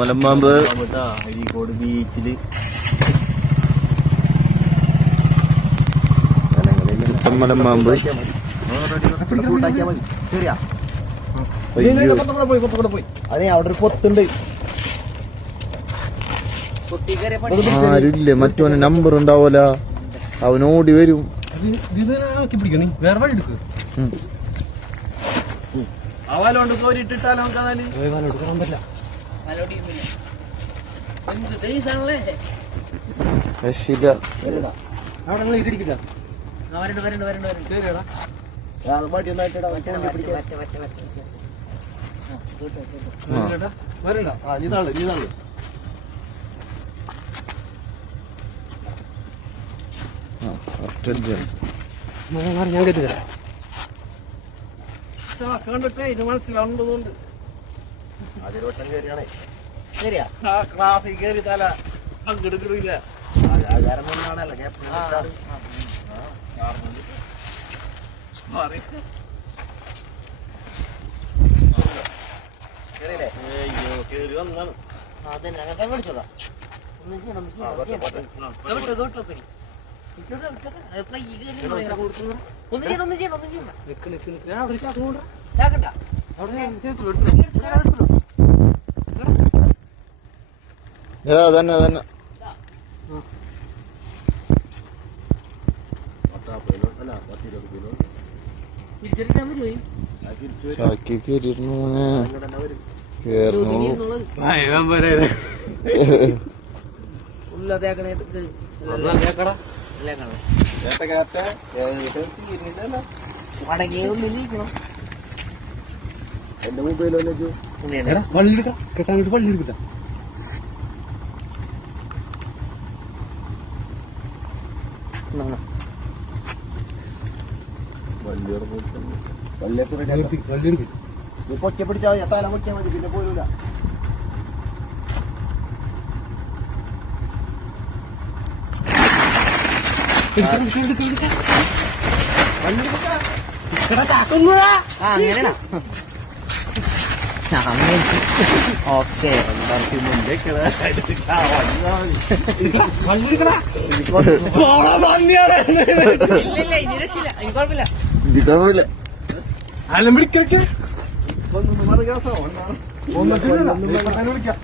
മുത്തമ്മലമ്പാമ്പ് അരീക്കോട് ബീച്ചിൽ മലമ്പാമ്പ് ആരുമില്ലേ. മറ്റവന് നമ്പർ ഉണ്ടാവൂല. അവൻ ഓടി വരും. വേറെ വഴി എടുക്ക് കോരിട്ടിട്ടാലോ നമുക്ക് അതാൽ? ഞാൻ കേട്ടില്ല കണ്ടിട്ടേ ഇത് മനസ്സിലാവുന്നതുകൊണ്ട് അതിലോട്ടം കയറിയാണേ ആ ക്ലാസ്സിൽ കയറി തല. പങ്കെടുക്കില്ല ആചാരം തന്നെയാണല്ലോ അയ്യോ കേറി വന്നാണ്. നിക്ക് നിക്ക് നിക്ക്. ഞാൻ അവിടെ ഒരു ചാക്ക് കൊണ്ടുവരാം. അവിടെ ഞാൻ ചേർത്ത് അതാ കേക്കടാ. കേട്ട കേട്ട തീരുന്നില്ലല്ലോ എന്റെ എടാ, വള്ളി എടുക്കാം. കെട്ടാൻ വേണ്ടി പള്ളി കേട്ടാ നീ പൊക്കെ പിടിച്ചാൽ മതി തല പൊക്കിയാൽ മതി പിന്നെ പോരൂല. എടുക്ക്, എടുക്ക്, എടുക്ക്, എടുക്ക്. എടാ, ചാക്കൊന്നുമില്ല. വള്ളി എടുക്കടാ. പോടാ, പന്നിയാണ്. ഇത് കുഴപ്പമില്ല അലം പിടിക്കരുത്. ഒന്നും വിളിക്കാം